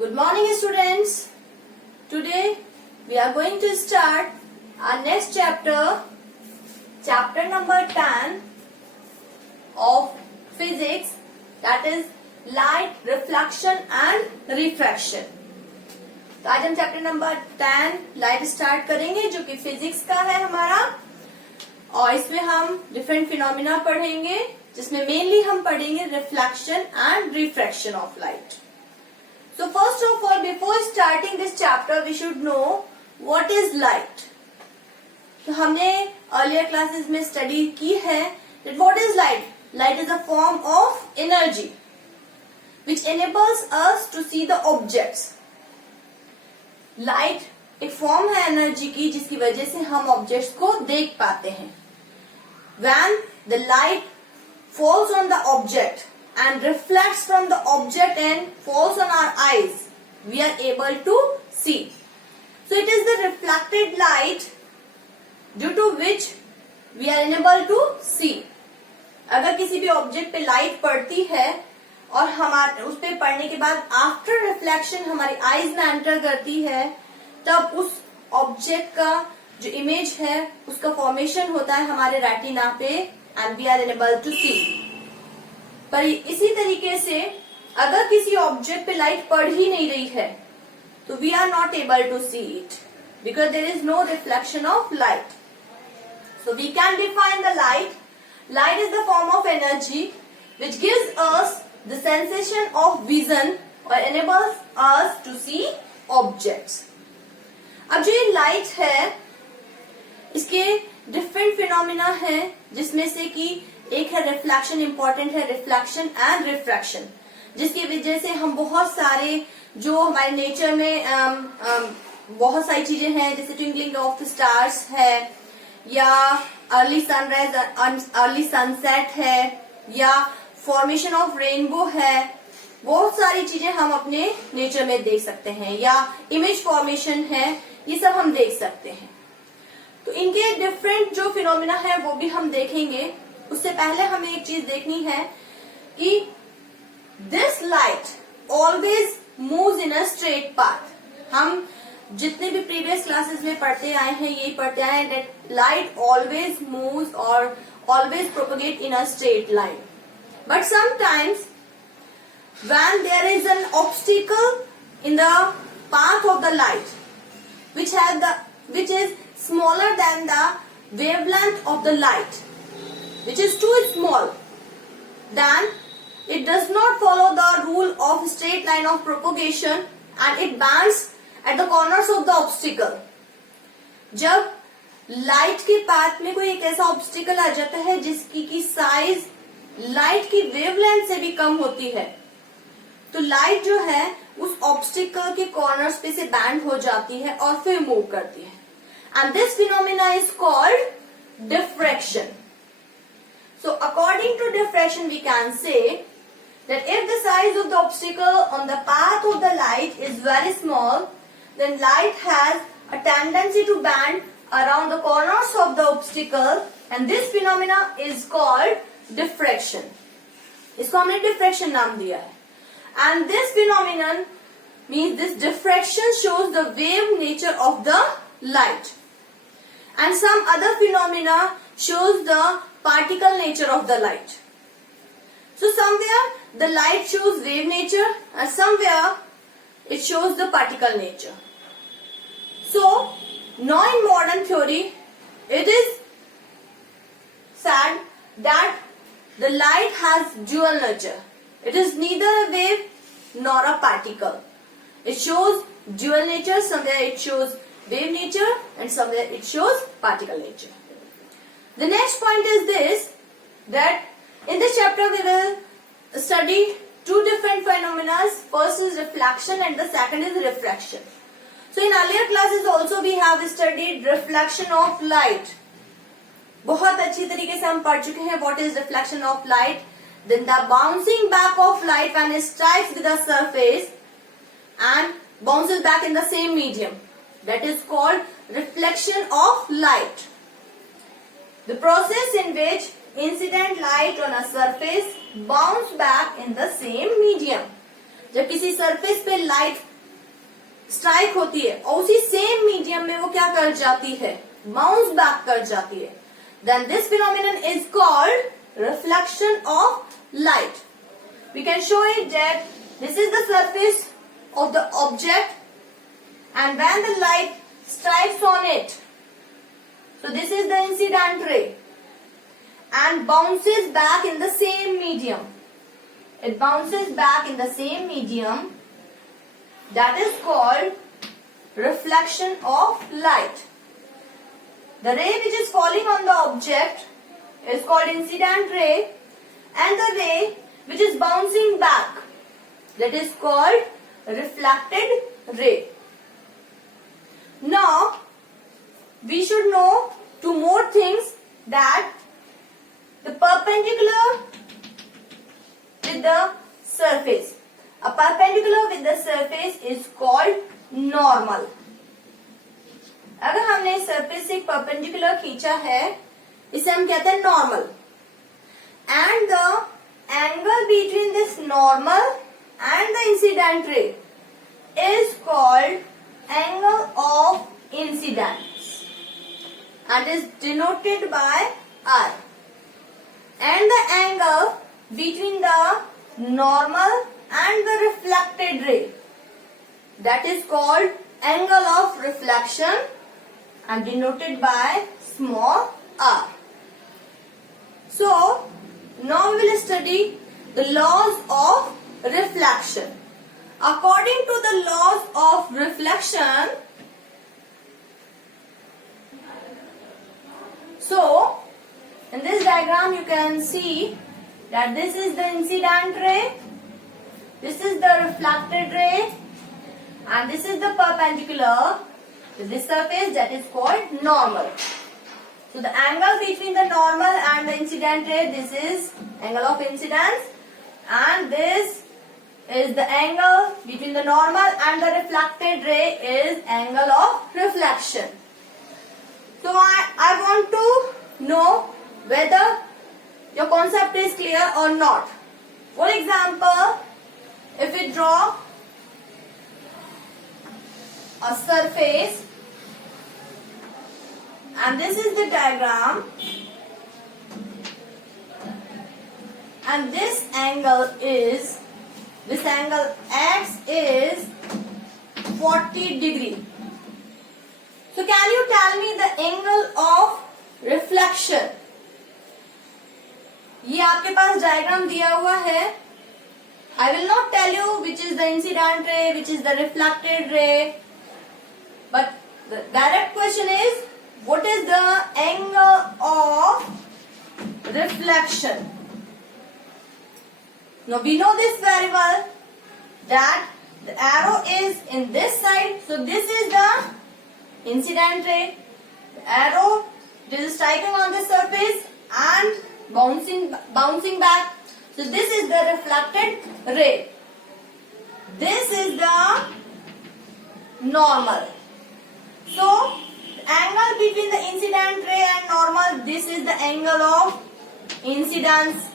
Good morning students. Today we are going to start our next chapter, chapter number 10 of physics, that is light, reflection and refraction. तो आज हम chapter number 10 light start करेंगे जो कि physics का है हमारा, और इसमें हम डिफरेंट फिनोमिना पढ़ेंगे जिसमें मेनली हम पढ़ेंगे reflection and refraction of light. So first of all, before starting this chapter, we should know what is light. तो हमने earlier classes में study की है that what is light? Light is a form of energy which enables us to see the objects. Light एक form है energy की जिसकी वजह से हम objects को देख पाते हैं. When the light falls on the object and reflects from the object and falls on our eyes, we are able to see. So it is the reflected light due to which we are unable to see. अगर किसी भी object पे light पड़ती है और हमारे उस पे पड़ने के बाद आफ्टर रिफ्लेक्शन हमारी आईज में एंटर करती है, तब उस ऑब्जेक्ट का जो इमेज है उसका फॉर्मेशन होता है हमारे रेटिना पे and we are unable to see. पर इसी तरीके से अगर किसी ऑब्जेक्ट पे लाइट पड़ ही नहीं रही है तो we are not able to see it because there is no reflection of light. So we can define the light. Light is the form of energy which gives us the sensation of vision और enables us to see objects. अब जो ये light है इसके different phenomena है जिसमें से कि एक है रिफ्लेक्शन, इंपॉर्टेंट है रिफ्लेक्शन एंड रिफ्रैक्शन, जिसकी वजह से हम बहुत सारे जो हमारे नेचर में बहुत सारी चीजें हैं जैसे ट्विंकलिंग ऑफ द स्टार्स है या अर्ली सनराइज अर्ली सनसेट है या फॉर्मेशन ऑफ रेनबो है, बहुत सारी चीजें हम अपने नेचर में देख सकते हैं, या इमेज फॉर्मेशन है, ये सब हम देख सकते हैं. तो इनके डिफरेंट जो फिनोमिना है वो भी हम देखेंगे. उससे पहले हमें एक चीज देखनी है कि this light always moves in a straight path. हम जितने भी प्रीवियस क्लासेस में पढ़ते आए हैं यही पढ़ते आए हैं दैट लाइट ऑलवेज मूव्स और always propagate in a straight line. But sometimes when there is an obstacle in the path of the light which is smaller than the wavelength of the light, which is too small, then it does not follow the rule of straight line of propagation and it bends at the corners of the obstacle. जब light के path में कोई एक ऐसा obstacle आ जाता है जिसकी की साइज लाइट की वेवलेंथ से भी कम होती है, तो लाइट जो है उस ऑब्स्टिकल के कॉर्नर्स पे से बैंड हो जाती है और फिर मूव करती है. And this phenomena is called diffraction. So according to diffraction we can say that if the size of the obstacle on the path of the light is very small, then light has a tendency to bend around the corners of the obstacle and this phenomena is called diffraction. इसको हमने diffraction नाम दिया है. And this phenomenon means this diffraction shows the wave nature of the light. And some other phenomena shows the particle nature of the light. So somewhere the light shows wave nature and somewhere it shows the particle nature. So now in modern theory it is said that the light has dual nature. It is neither a wave nor a particle. It shows dual nature, somewhere it shows wave nature and somewhere it shows particle nature. The next point is this, that in this chapter we will study two different phenomena. First is reflection and the second is refraction. So in earlier classes also we have studied reflection of light. बहुत अच्छी तरीके से हम पढ़ चुके हैं what is reflection of light. Then the bouncing back of light when it strikes with the surface and bounces back in the same medium, that is called reflection of light. The process in which incident light on a surface bounce back in the same medium. जब किसी surface पे light strike होती है और उसी same medium में वो क्या कर जाती है, बाउंस बैक कर जाती है, then this phenomenon is called reflection of light. We can show it that this is the surface of the object and when the light strikes on it, so this is the incident ray and bounces back in the same medium. It bounces back in the same medium, that is called reflection of light. The ray which is falling on the object is called incident ray and the ray which is bouncing back, that is called reflected ray. Now, we should know two more things, that the perpendicular with the surface. A perpendicular with the surface is called normal. अगर हमने surface से एक perpendicular खींचा है, इसे हम कहते हैं normal. And the angle between this normal and the incident ray is called angle of incidence and is denoted by R. And the angle between the normal and the reflected ray, that is called angle of reflection and denoted by small r. So, now we will study the laws of reflection. According to the laws of reflection, so in this diagram you can see that this is the incident ray, this is the reflected ray, and this is the perpendicular to this surface, that is called normal. So the angle between the normal and the incident ray, this is angle of incidence, and this is the angle between the normal and the reflected ray is angle of reflection. So I want to know whether your concept is clear or not. For example, if we draw a surface and this is the diagram and this angle x is 40 degree. So can you tell me the angle of reflection? ये आपके पास diagram दिया हुआ है. I will not tell you which is the incident ray, which is the reflected ray, but the direct question is, what is the angle of reflection? Now we know this very well, that the arrow is in this side, so this is the incident ray. The arrow is striking on the surface and bouncing back. So this is the reflected ray. This is the normal. So the angle between the incident ray and normal, this is the angle of incidence.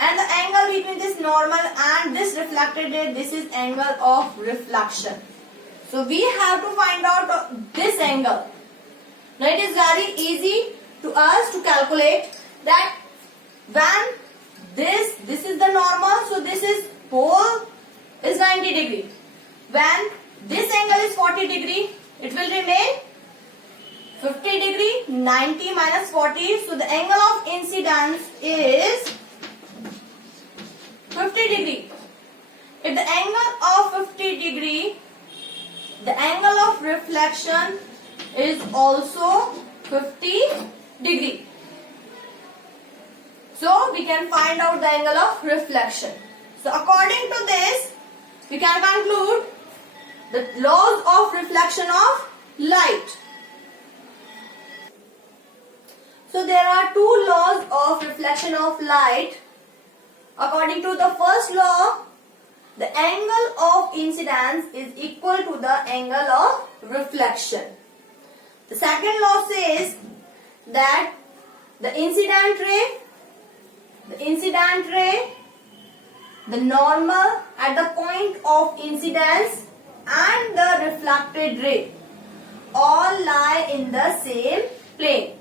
And the angle between this normal and this reflected ray, this is angle of reflection. So we have to find out this angle. Now it is very easy to us to calculate that when this is the normal, so this is whole is 90 degree. When this angle is 40 degree, it will remain 50 degree. 90 minus 40, so the angle of incidence is 50 degree. If the angle of 50 degree, the angle of reflection is also 50 degree. So we can find out the angle of reflection. So according to this, we can conclude the laws of reflection of light. So there are two laws of reflection of light. According to the first law, the angle of incidence is equal to the angle of reflection. The second law says that the incident ray, the normal at the point of incidence and the reflected ray all lie in the same plane.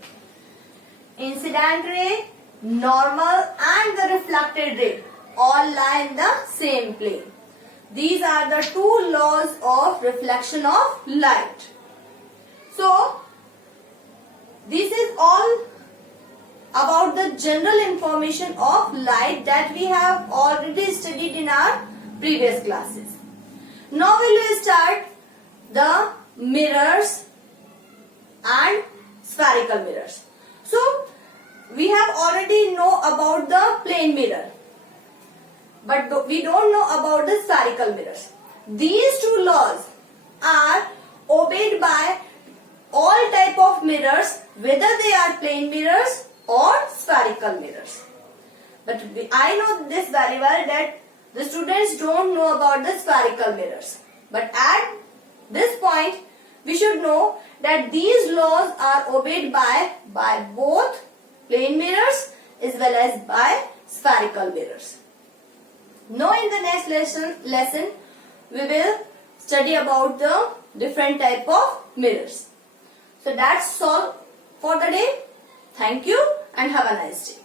Incident ray, normal and the reflected ray all lie in the same plane. These are the two laws of reflection of light. So, this is all about the general information of light that we have already studied in our previous classes. Now we will start the mirrors and spherical mirrors. So, we have already know about the plane mirror, but we don't know about the spherical mirrors. These two laws are obeyed by all type of mirrors, whether they are plane mirrors or spherical mirrors. But I know this very well that the students don't know about the spherical mirrors. But at this point, we should know that these laws are obeyed by both plane mirrors as well as by spherical mirrors. Now in the next lesson, we will study about the different type of mirrors. So that's all for the day. Thank you and have a nice day.